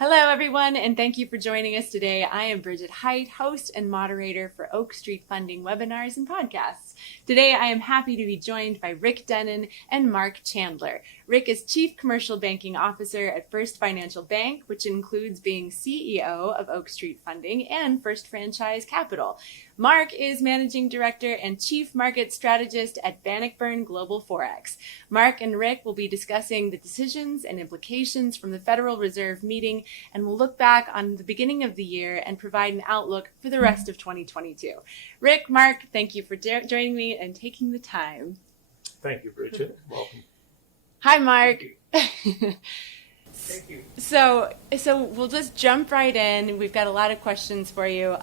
Hello, everyone, and thank you for joining us today. I am Bridget Height, host and moderator for Oak Street Funding webinars and podcasts. Today, I am happy to be joined by Rick Dennen and Marc Chandler. Rick is Chief Commercial Banking Officer at First Financial Bank, which includes being CEO of Oak Street Funding and First Franchise Capital. Marc is Managing Director and Chief Market Strategist at Bannockburn Global Forex. Marc and Rick will be discussing the decisions and implications from the Federal Reserve meeting, and we'll look back on the beginning of the year and provide an outlook for the rest of 2022. Rick, Marc, thank you for joining me and taking the time. Thank you, Bridget. Welcome. Hi, Marc. Thank you. So we'll just jump right in. We've got a lot of questions for you.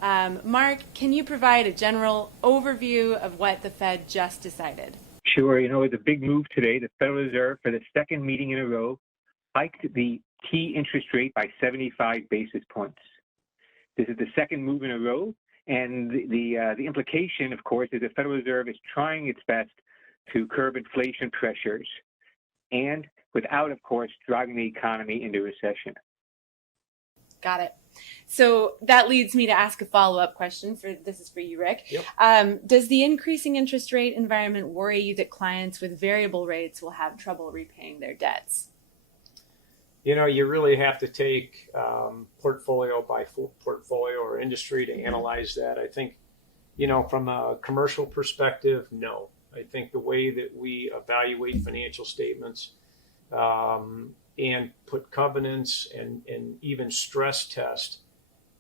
Marc, can you provide a general overview of what the Fed just decided? Sure. It's a big move today. The Federal Reserve, for the second meeting in a row, hiked the key interest rate by 75 basis points. This is the second move in a row, and the implication, of course, is the Federal Reserve is trying its best to curb inflation pressures, and without, of course, driving the economy into recession. Got it. So that leads me to ask a follow-up question. This is for you, Rick. Yep. Does the increasing interest rate environment worry you that clients with variable rates will have trouble repaying their debts? You really have to take portfolio by portfolio or industry to analyze that. I think, from a commercial perspective, no. I think the way that we evaluate financial statements and put covenants and even stress test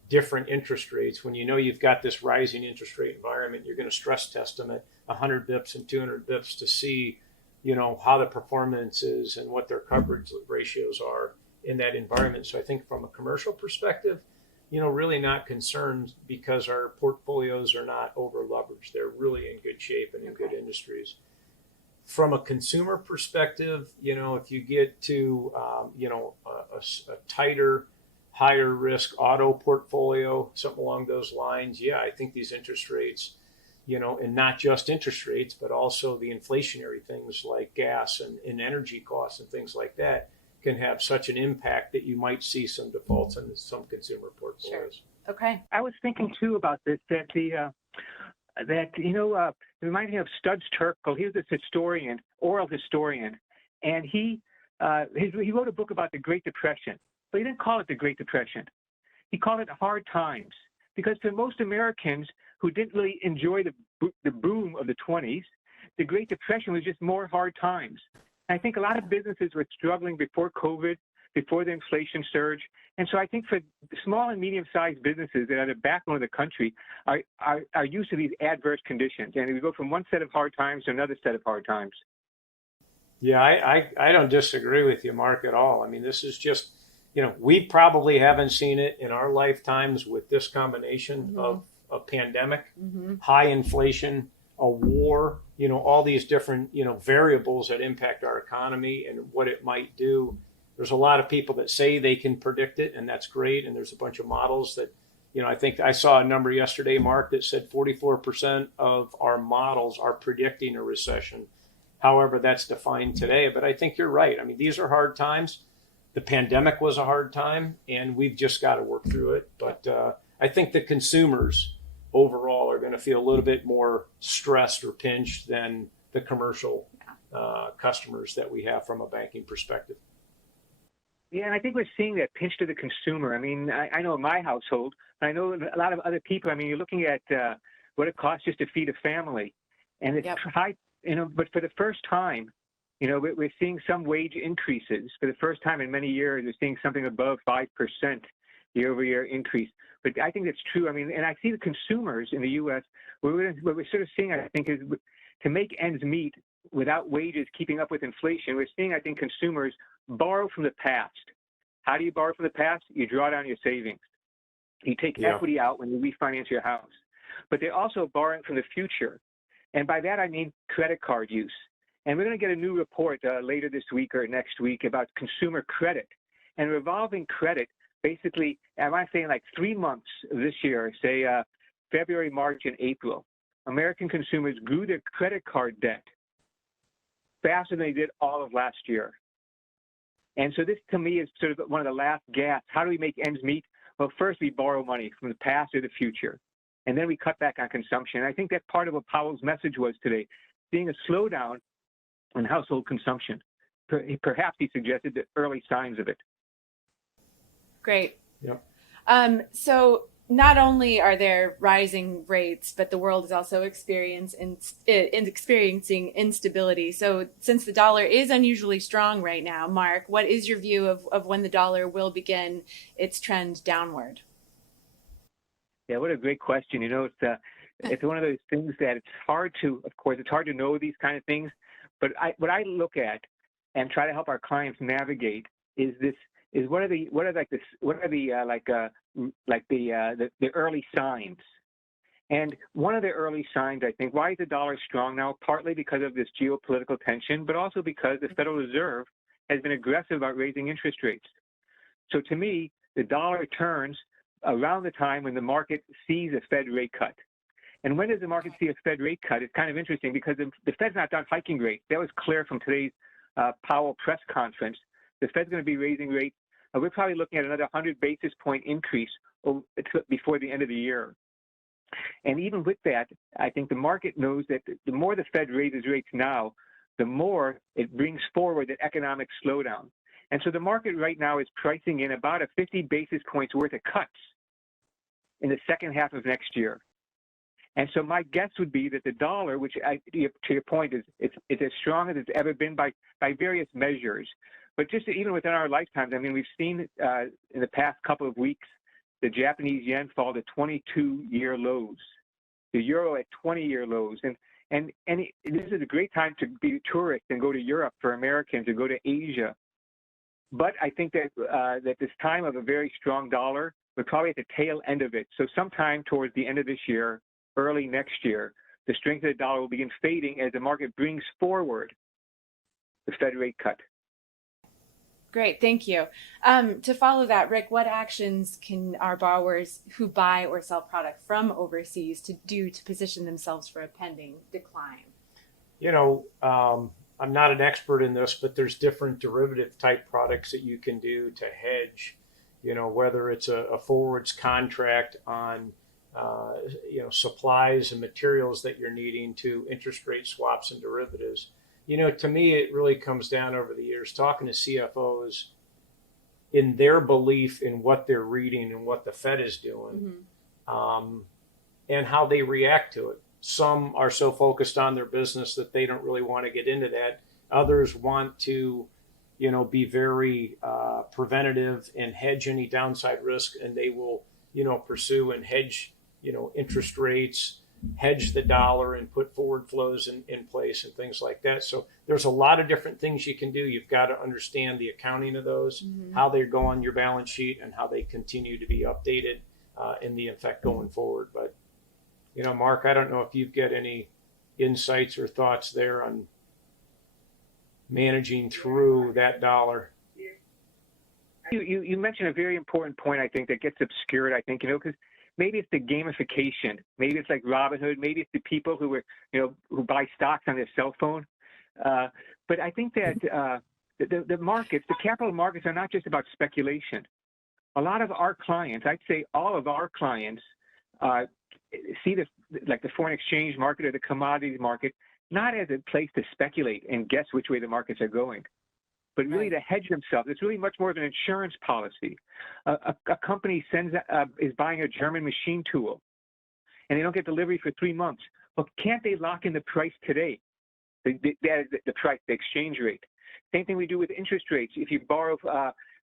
different interest rates, when you've got this rising interest rate environment, you're going to stress test them at 100 bips and 200 bips to see how the performance is and what their coverage ratios are in that environment. So I think from a commercial perspective, really not concerned because our portfolios are not over leveraged. They're really in good shape and in good industries. From a consumer perspective, if you get to, a tighter, higher risk auto portfolio, something along those lines, I think these interest rates, and not just interest rates, but also the inflationary things like gas and energy costs and things like that can have such an impact that you might see some defaults in some consumer portfolios. Sure. Okay. I was thinking too about this, that it reminds me of Studs Terkel. He was this oral historian, and he wrote a book about the Great Depression, but he didn't call it the Great Depression. He called it hard times, because for most Americans who didn't really enjoy the boom of the 20s, the Great Depression was just more hard times. And I think a lot of businesses were struggling before COVID, before the inflation surge. And so I think for small and medium-sized businesses that are the backbone of the country are used to these adverse conditions. And we go from one set of hard times to another set of hard times. Yeah, I don't disagree with you, Marc, at all. I mean, this is just, we probably haven't seen it in our lifetimes with this combination of a pandemic, high inflation, a war, all these different, variables that impact our economy and what it might do. There's a lot of people that say they can predict it, and that's great. And there's a bunch of models that, I think I saw a number yesterday, Marc, that said 44% of our models are predicting a recession. However, that's defined today. But I think you're right. I mean, these are hard times. The pandemic was a hard time, and we've just got to work through it. But I think the consumers overall are going to feel a little bit more stressed or pinched than the commercial customers that we have from a banking perspective. Yeah, and I think we're seeing that pinch to the consumer. I mean, I know in my household, I know a lot of other people. I mean, you're looking at what it costs just to feed a family, and it's high. But for the first time, we're seeing some wage increases. For the first time in many years, we're seeing something above 5% year-over-year increase. But I think that's true. I mean, and I see the consumers in the U.S., what we're sort of seeing, I think, is to make ends meet without wages keeping up with inflation. We're seeing, I think, consumers borrow from the past. How do you borrow from the past? You draw down your savings. You take equity out when you refinance your house. But they're also borrowing from the future. And by that, I mean credit card use. And we're going to get a new report later this week or next week about consumer credit. And revolving credit, basically, I want to say in like 3 months of this year, say February, March, and April, American consumers grew their credit card debt faster than they did all of last year. And so this, to me, is sort of one of the last gasps. How do we make ends meet? Well, first we borrow money from the past or the future, and then we cut back on consumption. And I think that's part of what Powell's message was today, seeing a slowdown in household consumption. Perhaps he suggested the early signs of it. Great. Yep. So not only are there rising rates, but the world is also experiencing instability. So since the dollar is unusually strong right now, Mark, what is your view of when the dollar will begin its trend downward? Yeah, what a great question. You know, it's one of those things that it's hard to, of course, it's hard to know these kind of things. But what I look at and try to help our clients navigate is what are the early signs. And one of the early signs, I think, why is the dollar strong now? Partly because of this geopolitical tension, but also because the Federal Reserve has been aggressive about raising interest rates. So to me, the dollar turns around the time when the market sees a Fed rate cut. And when does the market see a Fed rate cut? It's kind of interesting because the Fed's not done hiking rates. That was clear from today's Powell press conference. The Fed's going to be raising rates. We're probably looking at another 100 basis point increase before the end of the year. And even with that, I think the market knows that the more the Fed raises rates now, the more it brings forward an economic slowdown. And so the market right now is pricing in about a 50 basis points worth of cuts in the second half of next year. And so my guess would be that the dollar, which to your point is it's as strong as it's ever been by various measures. But just even within our lifetimes, I mean, we've seen in the past couple of weeks, the Japanese yen fall to 22-year lows, the euro at 20-year lows. And this is a great time to be a tourist and go to Europe for Americans and go to Asia. But I think that that this time of a very strong dollar, we're probably at the tail end of it. So sometime towards the end of this year, early next year, the strength of the dollar will begin fading as the market brings forward the Fed rate cut. Great, thank you. To follow that, Rick, what actions can our borrowers who buy or sell product from overseas to do to position themselves for a pending decline? You know, I'm not an expert in this, but there's different derivative type products that you can do to hedge, you know, whether it's a forwards contract on, supplies and materials that you're needing to interest rate swaps and derivatives. You know, to me, it really comes down over the years talking to CFOs in their belief in what they're reading and what the Fed is doing, and how they react to it. Some are so focused on their business that they don't really want to get into that. Others want to, be very preventative and hedge any downside risk, and they will, pursue and hedge, interest rates, hedge the dollar and put forward flows in place and things like that. So there's a lot of different things you can do. You've got to understand the accounting of those, how they go on your balance sheet and how they continue to be updated in the effect going forward. But, Mark, I don't know if you've got any insights or thoughts there on managing through that dollar. You mentioned a very important point, I think, that gets obscured, I think, because maybe it's the gamification. Maybe it's like Robinhood. Maybe it's the people who buy stocks on their cell phone. But I think that the markets, the capital markets, are not just about speculation. A lot of our clients, I'd say all of our clients, see the foreign exchange market or the commodities market not as a place to speculate and guess which way the markets are going, but really to hedge themselves. It's really much more of an insurance policy. A company is buying a German machine tool, and they don't get delivery for 3 months. Well, can't they lock in the price today? The price, the exchange rate. Same thing we do with interest rates. If you borrow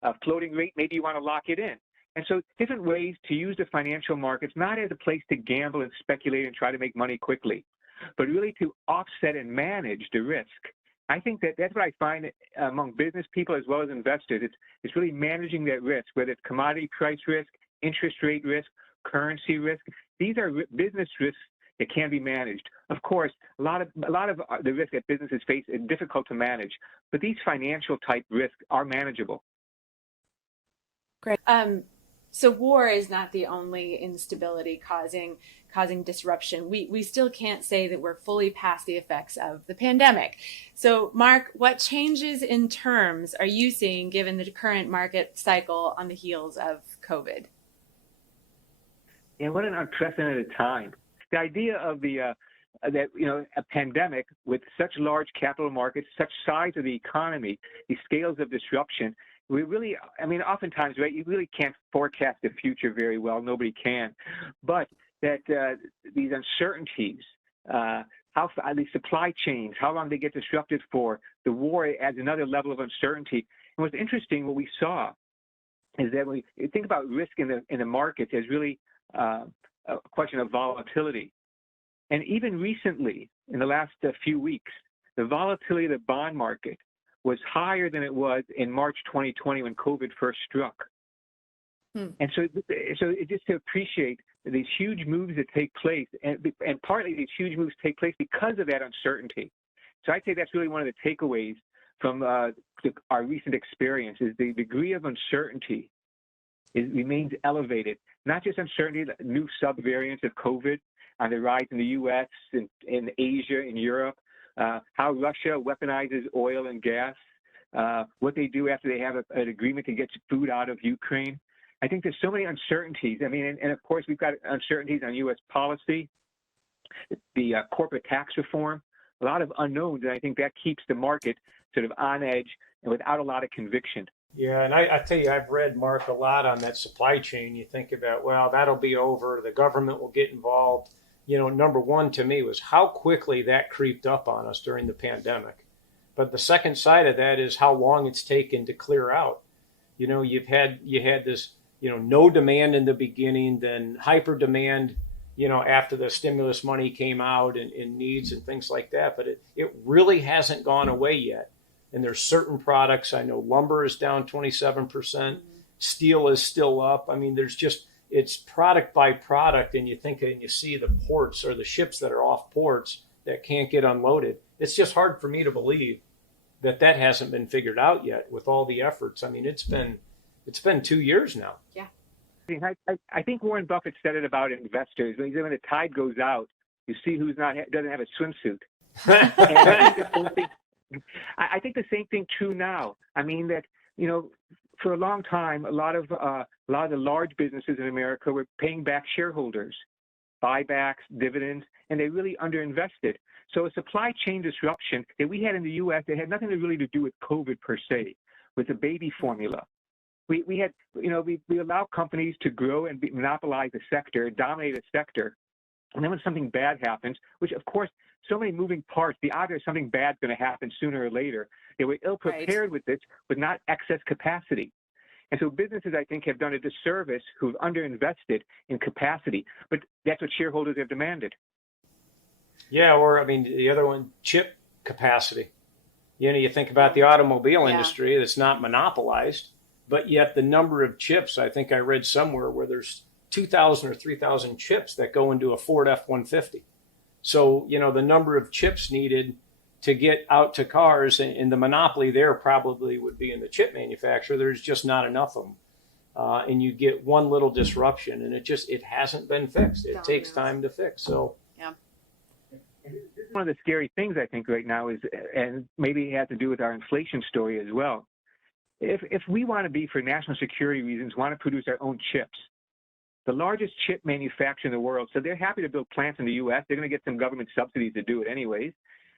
a floating rate, maybe you want to lock it in. And so different ways to use the financial markets, not as a place to gamble and speculate and try to make money quickly, but really to offset and manage the risk. I think that's what I find among business people as well as investors. It's really managing that risk, whether it's commodity price risk, interest rate risk, currency risk. These are business risks that can be managed. Of course, a lot of the risk that businesses face is difficult to manage, but these financial type risks are manageable. Great. So war is not the only instability causing disruption. We still can't say that we're fully past the effects of the pandemic. So, Mark, what changes in terms are you seeing given the current market cycle on the heels of COVID? And what an unprecedented time. The idea of a pandemic with such large capital markets, such size of the economy, these scales of disruption, oftentimes, right, you really can't forecast the future very well. Nobody can. But that these uncertainties, these supply chains, how long they get disrupted for, the war adds another level of uncertainty. And what's interesting, what we saw, is that when you think about risk in the markets as really a question of volatility. And even recently, in the last few weeks, the volatility of the bond market was higher than it was in March 2020 when COVID first struck. And so just to appreciate these huge moves that take place, and partly these huge moves take place because of that uncertainty. So I'd say that's really one of the takeaways from our recent experience is the degree of uncertainty remains elevated. Not just uncertainty, new subvariants of COVID on the rise in the U.S., in Asia, in Europe, how Russia weaponizes oil and gas, what they do after they have an agreement to get food out of Ukraine. I think there's so many uncertainties. And of course, we've got uncertainties on U.S. policy, the corporate tax reform, a lot of unknowns, and I think that keeps the market sort of on edge and without a lot of conviction. Yeah, and I tell you, I've read, Mark, a lot on that supply chain. You think about, well, that'll be over. The government will get involved. Number one to me was how quickly that creeped up on us during the pandemic. But the second side of that is how long it's taken to clear out. You had this, no demand in the beginning, then hyper demand, after the stimulus money came out and needs and things like that. But it really hasn't gone away yet. And there's certain products, I know lumber is down 27%, steel is still up. It's product by product, and you think and you see the ports or the ships that are off ports that can't get unloaded. It's just hard for me to believe that hasn't been figured out yet with all the efforts. It's been 2 years now. Yeah. I think Warren Buffett said it about investors. When the tide goes out, you see who's doesn't have a swimsuit. I think the same thing true now. For a long time, a lot of the large businesses in America were paying back shareholders, buybacks, dividends, and they really underinvested. So a supply chain disruption that we had in the U.S. that had nothing really to do with COVID per se, with the baby formula. We allow companies to grow and monopolize a sector, dominate a sector. And then when something bad happens, which of course, so many moving parts, the odds are something bad's going to happen sooner or later. They were ill-prepared with this, with not excess capacity. And so businesses, I think, have done a disservice who've underinvested in capacity. But that's what shareholders have demanded. Yeah, the other one, chip capacity. You think about the automobile industry that's not monopolized, but yet the number of chips, I think I read somewhere where there's 2,000 or 3,000 chips that go into a Ford F-150. So, the number of chips needed to get out to cars and the monopoly there probably would be in the chip manufacturer. There's just not enough of them. And you get one little disruption and it hasn't been fixed. It takes time to fix. So, yeah. One of the scary things I think right now is, and maybe it has to do with our inflation story as well. If we want to be, for national security reasons, want to produce our own chips, the largest chip manufacturer in the world, so they're happy to build plants in the U.S. They're going to get some government subsidies to do it anyways.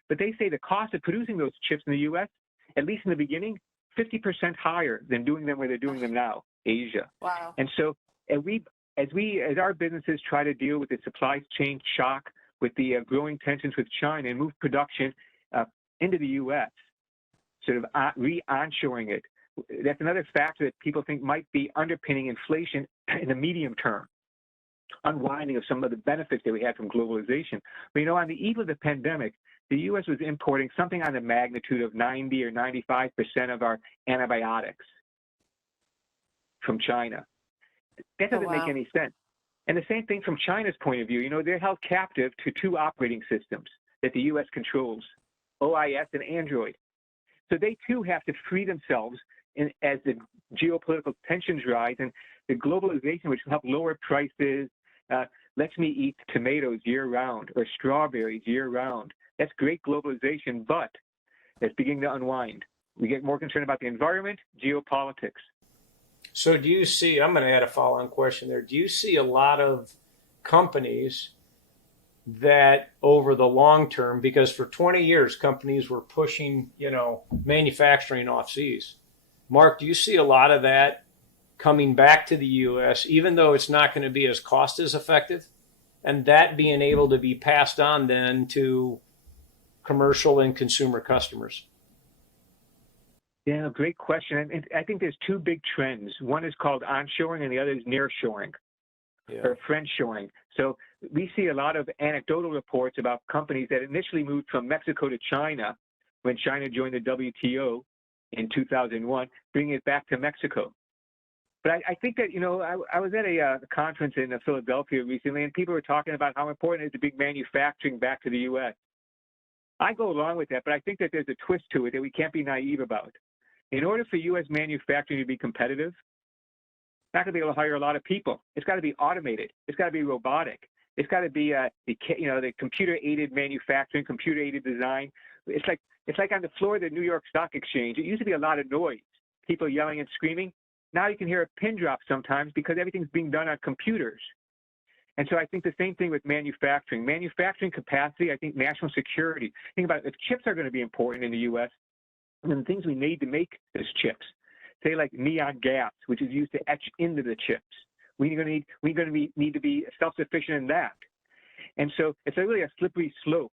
But they say the cost of producing those chips in the U.S., at least in the beginning, 50% higher than doing them where they're doing them now, Asia. Wow. And so as our businesses try to deal with the supply chain shock, with the growing tensions with China and move production into the U.S., sort of re-onshoring it, that's another factor that people think might be underpinning inflation in the medium term, unwinding of some of the benefits that we had from globalization. But, on the eve of the pandemic, the U.S. was importing something on the magnitude of 90 or 95% of our antibiotics from China. That doesn't make any sense. And the same thing from China's point of view. They're held captive to two operating systems that the U.S. controls, OIS and Android. So they, too, have to free themselves as the geopolitical tensions rise and the globalization, which will help lower prices, lets me eat tomatoes year-round or strawberries year-round. That's great globalization, but it's beginning to unwind. We get more concerned about the environment, geopolitics. So do you see, I'm going to add a follow-on question there. Do you see a lot of companies that over the long term, because for 20 years, companies were pushing, manufacturing off seas. Mark, do you see a lot of that coming back to the U.S., even though it's not going to be as cost as effective, and that being able to be passed on then to commercial and consumer customers? Yeah, great question. And I think there's two big trends. One is called onshoring and the other is nearshoring, or friendshoring. So we see a lot of anecdotal reports about companies that initially moved from Mexico to China when China joined the WTO in 2001, bringing it back to Mexico. But I think that, I was at a conference in Philadelphia recently, and people were talking about how important it is to bring manufacturing back to the U.S. I go along with that, but I think that there's a twist to it that we can't be naive about. In order for U.S. manufacturing to be competitive, it's not going to be able to hire a lot of people. It's got to be automated. It's got to be robotic. It's got to be the computer-aided manufacturing, computer-aided design. It's like on the floor of the New York Stock Exchange. It used to be a lot of noise, people yelling and screaming. Now you can hear a pin drop sometimes because everything's being done on computers. And so I think the same thing with manufacturing. Manufacturing capacity, I think national security. Think about it. If chips are going to be important in the U.S., and the things we need to make those chips, say like neon gas, which is used to etch into the chips. We're going to need to be self-sufficient in that. And so it's really a slippery slope.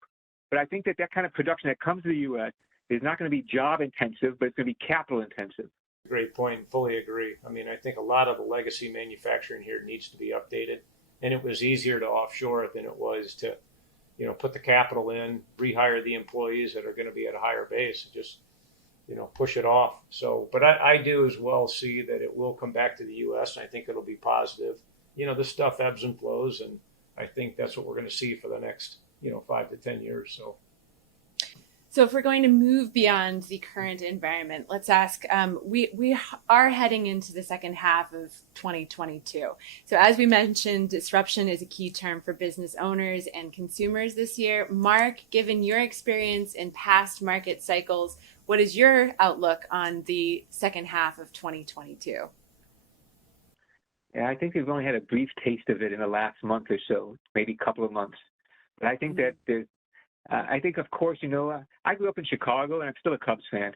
But I think that kind of production that comes to the U.S. is not going to be job intensive, but it's going to be capital intensive. Great point. Fully agree. I mean, I think a lot of the legacy manufacturing here needs to be updated. And it was easier to offshore it than it was to, put the capital in, rehire the employees that are going to be at a higher base, just push it off. So, but I do as well see that it will come back to the U.S. and I think it'll be positive. This stuff ebbs and flows, and I think that's what we're going to see for the next, 5 to 10 years. So if we're going to move beyond the current environment, let's ask, we are heading into the second half of 2022. So as we mentioned, disruption is a key term for business owners and consumers this year. Mark, given your experience in past market cycles, what is your outlook on the second half of 2022? Yeah, I think we've only had a brief taste of it in the last month or so, maybe a couple of months. But I think that there's, of course, I grew up in Chicago and I'm still a Cubs fan.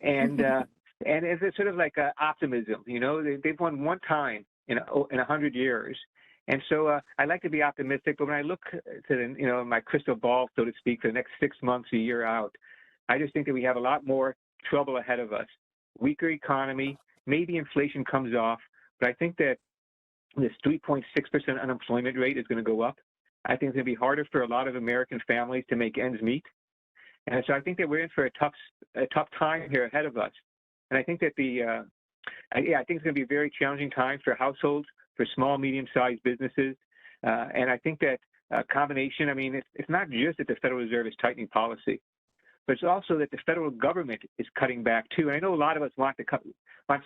And and it's sort of like optimism, they've won one time in 100 years. And so I like to be optimistic, but when I look to my crystal ball, so to speak, for the next 6 months, a year out, I just think that we have a lot more trouble ahead of us. Weaker economy, maybe inflation comes off, but I think that this 3.6% unemployment rate is going to go up. I think it's going to be harder for a lot of American families to make ends meet. And so I think that we're in for a tough time here ahead of us. And I think that I think it's going to be a very challenging time for households, for small, medium-sized businesses. And I think that combination, it's not just that the Federal Reserve is tightening policy, but it's also that the federal government is cutting back too. And I know a lot of us want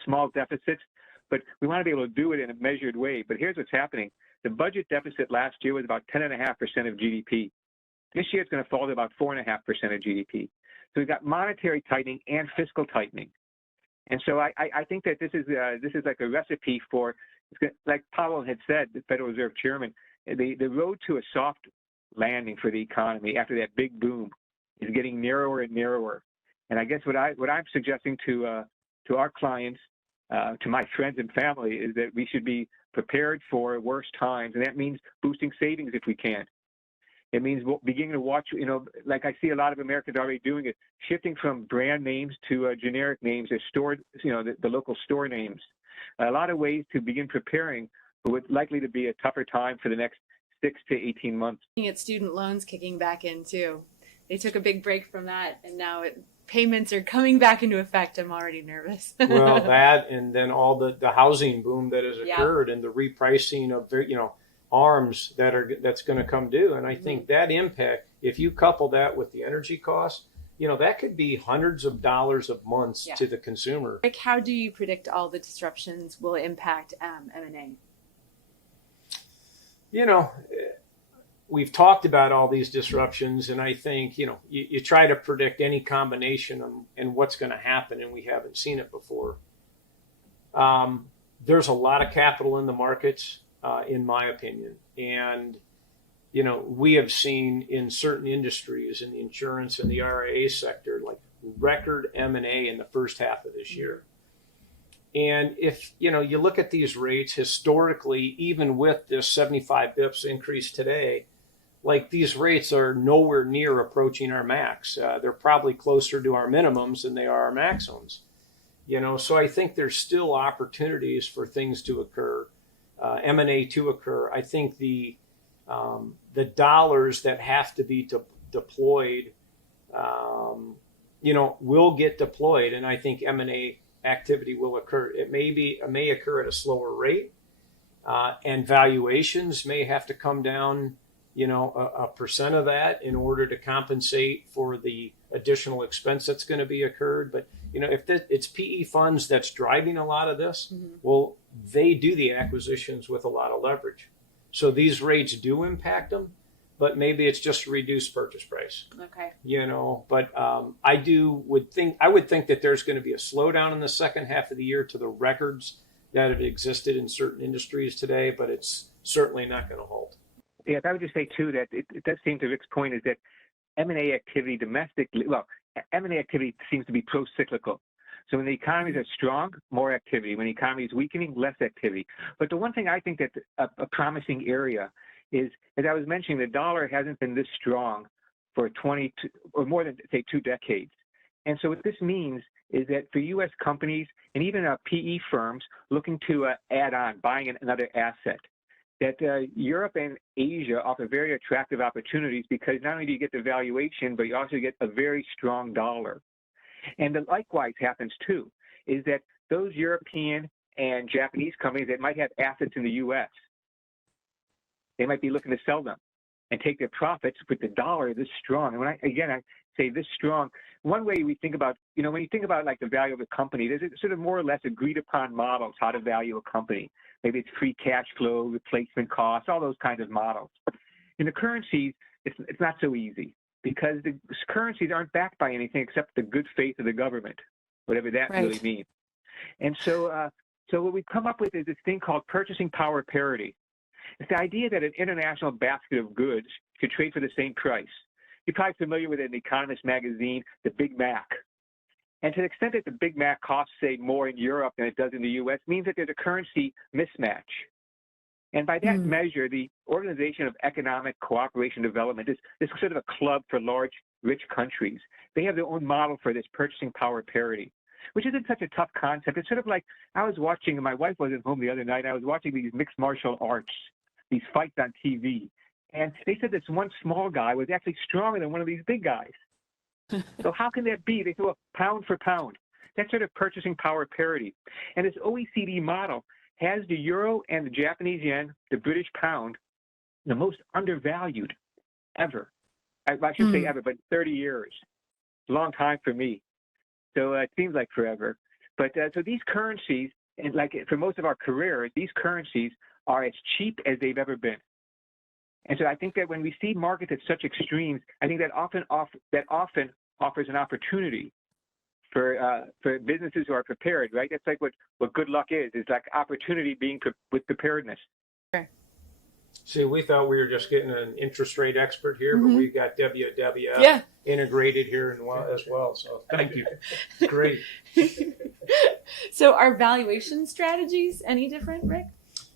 small deficits, but we want to be able to do it in a measured way. But here's what's happening. The budget deficit last year was about 10.5% of GDP. This year it's going to fall to about 4.5% of GDP. So we've got monetary tightening and fiscal tightening. And so I think that this is like a recipe for, like Powell had said, the Federal Reserve Chairman, the road to a soft landing for the economy after that big boom is getting narrower and narrower. And I guess what I'm suggesting to our clients, to my friends and family, is that we should be prepared for worse times, and that means boosting savings if we can. It means beginning to watch, like I see a lot of Americans already doing it, shifting from brand names to generic names or stored, the local store names. A lot of ways to begin preparing for what's likely to be a tougher time for the next 6 to 18 months. Looking at student loans kicking back in too. They took a big break from that, and now payments are coming back into effect. I'm already nervous. Well, that, and then all the housing boom that has occurred, and the repricing of ARMs that's going to come due. And I think that impact, if you couple that with the energy costs, that could be hundreds of dollars of months Yeah. to the consumer. Rick, how do you predict all the disruptions will impact M&A? We've talked about all these disruptions, and I think, you try to predict any combination and what's going to happen, and we haven't seen it before. There's a lot of capital in the markets, in my opinion. And, we have seen in certain industries, in the insurance and the RIA sector, like record M&A in the first half of this year. And if, you look at these rates historically, even with this 75 bips increase today, like these rates are nowhere near approaching our max. They're probably closer to our minimums than they are our maximums. So I think there's still opportunities for things to occur, M&A to occur. I think the dollars that have to be deployed, will get deployed, and I think M&A activity will occur. It may occur at a slower rate, and valuations may have to come down, a percent of that in order to compensate for the additional expense that's going to be occurred. But, if it's PE funds that's driving a lot of this, well, they do the acquisitions with a lot of leverage. So these rates do impact them, but maybe it's just a reduced purchase price. Okay. But I would think that there's going to be a slowdown in the second half of the year to the records that have existed in certain industries today, but it's certainly not going to halt. Yeah, I would just say too that it does seem, to Rick's point, is that M&A activity domestically, M&A activity seems to be pro-cyclical. So when the economies are strong, more activity. When the economy is weakening, less activity. But the one thing I think that's a promising area is, as I was mentioning, the dollar hasn't been this strong for 22 or more than, say, 2 decades. And so what this means is that for U.S. companies and even PE firms looking to add on, buying another asset, that Europe and Asia offer very attractive opportunities, because not only do you get the valuation, but you also get a very strong dollar. And then likewise happens too, is that those European and Japanese companies that might have assets in the U.S., they might be looking to sell them and take their profits with the dollar this strong. And when I say this strong, one way we think about, when you think about like the value of a company, there's sort of more or less agreed upon models how to value a company. Maybe it's free cash flow, replacement costs, all those kinds of models. In the currencies, it's not so easy, because the currencies aren't backed by anything except the good faith of the government, whatever that really means. And so what we've come up with is this thing called purchasing power parity. It's the idea that an international basket of goods could trade for the same price. You're probably familiar with it in the Economist magazine, the Big Mac. And to the extent that the Big Mac costs, say, more in Europe than it does in the U.S., means that there's a currency mismatch. And by that measure, the Organization of Economic Cooperation and Development is sort of a club for large, rich countries. They have their own model for this purchasing power parity, which isn't such a tough concept. It's sort of like, I was watching, and my wife wasn't home the other night, I was watching these mixed martial arts, these fights on TV. And they said this one small guy was actually stronger than one of these big guys. So how can that be? They throw a pound for pound. That's sort of purchasing power parity. And this OECD model has the euro and the Japanese yen, the British pound, the most undervalued ever. I shouldn't say ever, but 30 years. Long time for me. So it seems like forever. But so these currencies, and like for most of our careers, these currencies are as cheap as they've ever been. And so I think that when we see markets at such extremes, I think that often offers an opportunity for businesses who are prepared, right? That's like what good luck is. It's like opportunity being with preparedness. Okay. See, we thought we were just getting an interest rate expert here, but we've got WWF integrated here as well. So thank you. Great. So are valuation strategies any different, Rick?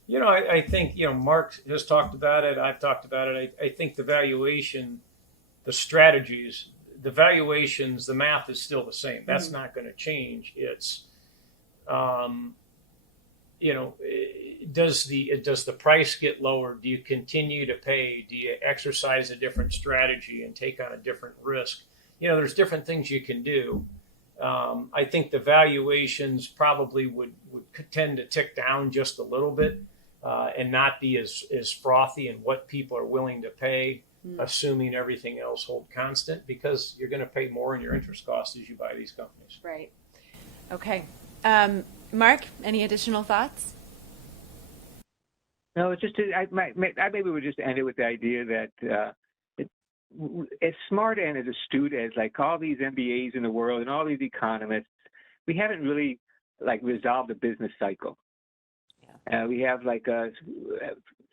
I think, Mark has talked about it. I've talked about it. I think the valuation, the strategies, the valuations, the math is still the same. That's not going to change. It's, does the price get lower? Do you continue to pay? Do you exercise a different strategy and take on a different risk? There's different things you can do. I think the valuations probably would tend to tick down just a little bit and not be as frothy in what people are willing to pay. assuming everything else hold constant, because you're going to pay more in your interest costs as you buy these companies. Right. Okay. Mark, any additional thoughts? No, it's just I maybe would just end it with the idea that as smart and as astute as like all these MBAs in the world and all these economists, we haven't really like resolved the business cycle. Yeah. We have like a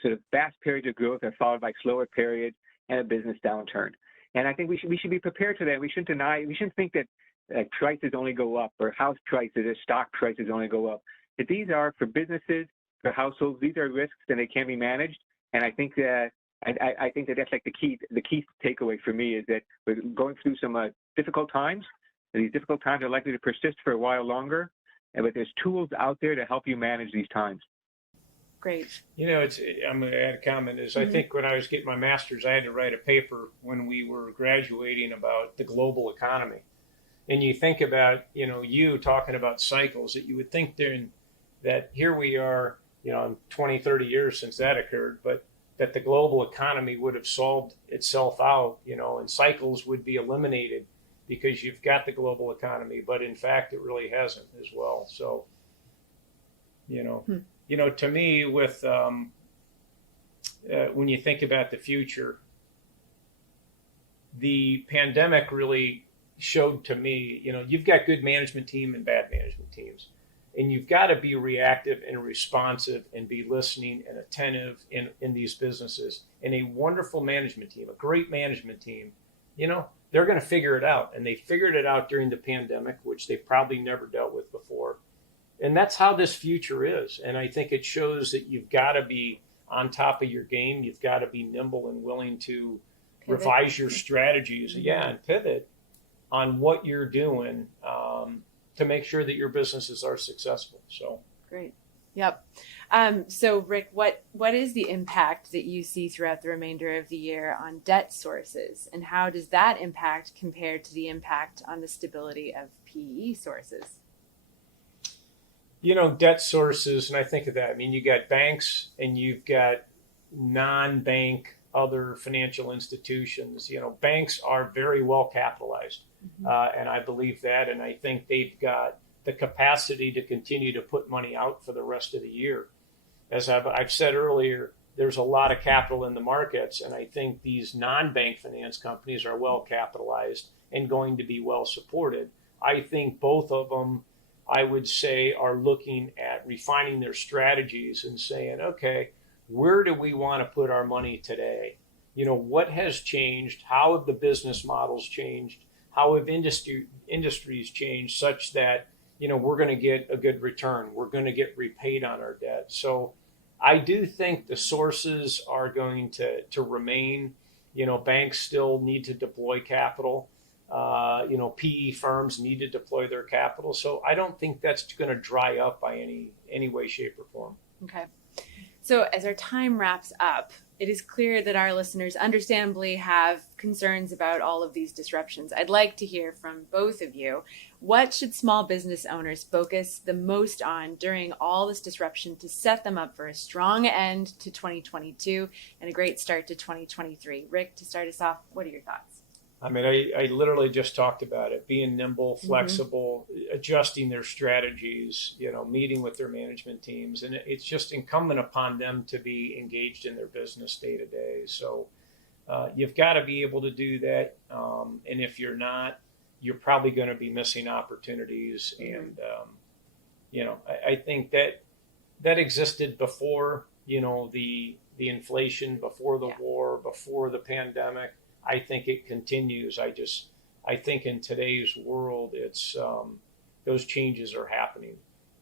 sort of fast periods of growth are followed by slower periods and a business downturn. And I think we should be prepared for that. We shouldn't think that prices only go up, or house prices or stock prices only go up. That these are, for businesses, for households, these are risks and they can be managed. And I think that I think that that's like the key takeaway for me, is that we're going through some difficult times. And these difficult times are likely to persist for a while longer, but there's tools out there to help you manage these times. Great. You know, I'm going to add a comment. I think when I was getting my master's, I had to write a paper when we were graduating about the global economy. And you think about, you talking about cycles, that you would think that here we are, 20, 30 years since that occurred, but that the global economy would have solved itself out, and cycles would be eliminated because you've got the global economy. But in fact, it really hasn't as well. So, to me, with when you think about the future, the pandemic really showed to me, you've got good management team and bad management teams, and you've got to be reactive and responsive and be listening and attentive in these businesses. And a wonderful management team, a great management team, they're going to figure it out. And they figured it out during the pandemic, which they probably never dealt with before. And that's how this future is. And I think it shows that you've got to be on top of your game. You've got to be nimble and willing to revise your strategies, and pivot on what you're doing to make sure that your businesses are successful. So great. Yep. So Rick, what is the impact that you see throughout the remainder of the year on debt sources, and how does that impact compared to the impact on the stability of PE sources? Debt sources, and I think of that. I mean, you got banks and you've got non-bank other financial institutions. Banks are very well capitalized, and I believe that, and I think they've got the capacity to continue to put money out for the rest of the year. As I've said earlier, there's a lot of capital in the markets, and I think these non-bank finance companies are well capitalized and going to be well supported. I think both of them, I would say, are looking at refining their strategies and saying, okay, where do we want to put our money today? What has changed? How have the business models changed? How have industries changed such that, we're going to get a good return? We're going to get repaid on our debt. So I do think the sources are going to remain. Banks still need to deploy capital. PE firms need to deploy their capital. So I don't think that's going to dry up by any way, shape, or form. Okay. So as our time wraps up, it is clear that our listeners understandably have concerns about all of these disruptions. I'd like to hear from both of you. What should small business owners focus the most on during all this disruption to set them up for a strong end to 2022 and a great start to 2023? Rick, to start us off, what are your thoughts? I mean, I literally just talked about it, being nimble, flexible, adjusting their strategies, meeting with their management teams. And it's just incumbent upon them to be engaged in their business day to day. So you've got to be able to do that. And if you're not, you're probably going to be missing opportunities. And, I think that existed before, the inflation, before the war, before the pandemic. I think it continues. I think in today's world, it's those changes are happening,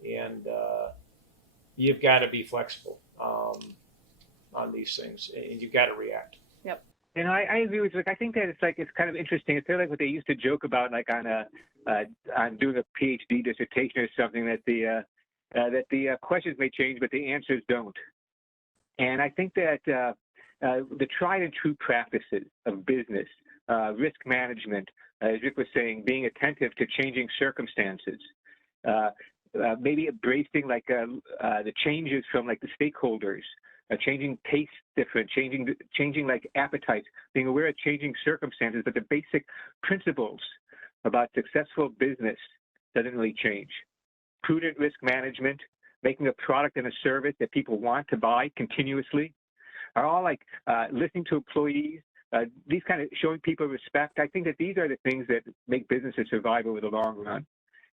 and you've got to be flexible on these things, and you've got to react. Yep. And I agree with Rick. I think that it's kind of interesting. It's like what they used to joke about, like on doing a PhD dissertation or something, that the questions may change, but the answers don't. And I think that the tried and true practices of business, risk management, as Rick was saying, being attentive to changing circumstances, maybe embracing like the changes from like the stakeholders, changing tastes different, changing like appetites, being aware of changing circumstances, but the basic principles about successful business doesn't really change. Prudent risk management, making a product and a service that people want to buy continuously, are all like listening to employees, these kind of showing people respect. I think that these are the things that make businesses survive over the long run.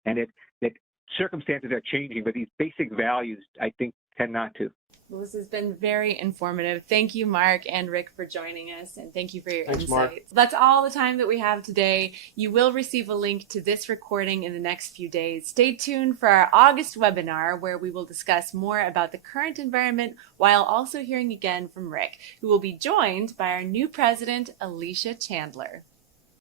And that circumstances are changing, but these basic values, I think, tend not to. Well, this has been very informative. Thank you, Mark and Rick, for joining us, and thank you for your insights. Mark. That's all the time that we have today. You will receive a link to this recording in the next few days. Stay tuned for our August webinar, where we will discuss more about the current environment while also hearing again from Rick, who will be joined by our new president, Alicia Chandler.